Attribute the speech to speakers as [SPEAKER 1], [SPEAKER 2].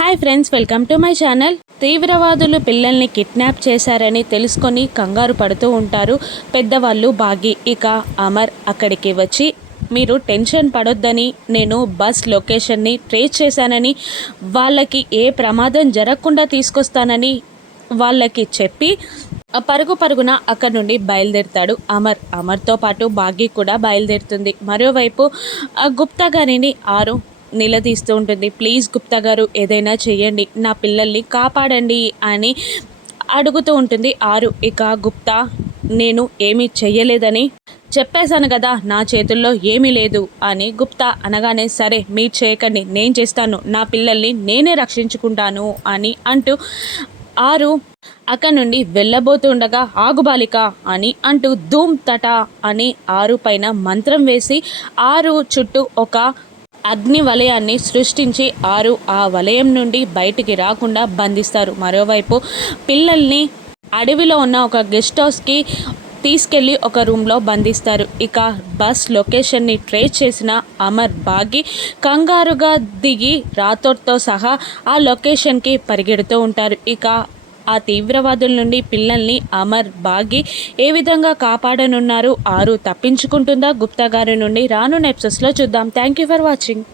[SPEAKER 1] Hi friends welcome to my channel. తీవ్రవాదులు పిల్లల్ని kidnap చేశారని తెలుసుకొని కంగారు పడుతూ ఉంటారు పెద్దవాళ్ళు బాగి. ఇక అమర్ అక్కడికి వచ్చి మీరు టెన్షన్ పడొద్దని నేను బస్ లొకేషన్ని ట్రేస్ చేశానని వాళ్ళకి ఏ ప్రమాదం జరగకుండా తీసుకొస్తానని వాళ్ళకి చెప్పి ఆ పరుగు పరుగున అక్కడ నుండి బయలుదేరుతాడు అమర్. అమర్తో పాటు బాగి కూడా బయలుదేరుతుంది. మరోవైపు ఆ గుప్తా గారిని ఆరు నిలదీస్తూ ఉంటుంది. ప్లీజ్ గుప్తా గారు ఏదైనా చేయండి నా పిల్లల్ని కాపాడండి అని అడుగుతూ ఉంటుంది. ఆరు ఇక గుప్తా నేను ఏమీ చెయ్యలేదని చెప్పేశాను కదా నా చేతుల్లో ఏమీ లేదు అని గుప్తా అనగానే సరే మీరు చేయకండి నేను చేస్తాను. నా పిల్లల్ని నేనే రక్షించుకుంటాను అని అంటూ ఆరు అక్కడి నుండి వెళ్ళబోతుండగా ఆగుబాలిక అని అంటూ ధూమ్ తట అని ఆరు పైన మంత్రం వేసి ఆరు చుట్టూ ఒక అగ్ని వలయాన్ని సృష్టించి ఆరు ఆ వలయం నుండి బయటికి రాకుండా బంధిస్తారు. మరోవైపు పిల్లల్ని అడవిలో ఉన్న ఒక గెస్ట్ హౌస్కి తీసుకెళ్ళి ఒక రూమ్లో బంధిస్తారు. ఇక బస్ లొకేషన్ని ట్రేస్ చేసిన అమర్ బాగి కంగారుగా దిగి రాథోడ్తో సహా ఆ లొకేషన్కి పరిగెడుతూ ఉంటారు. ఇక ఆ తీవ్రవాదుల నుండి పిల్లల్ని అమర్ బాగి ఏ విధంగా కాపాడనున్నారు ఆరు తప్పించుకుంటుందా? గుప్తా గారి నుండి రాను నెప్సెస్లో చూద్దాం. Thank you for watching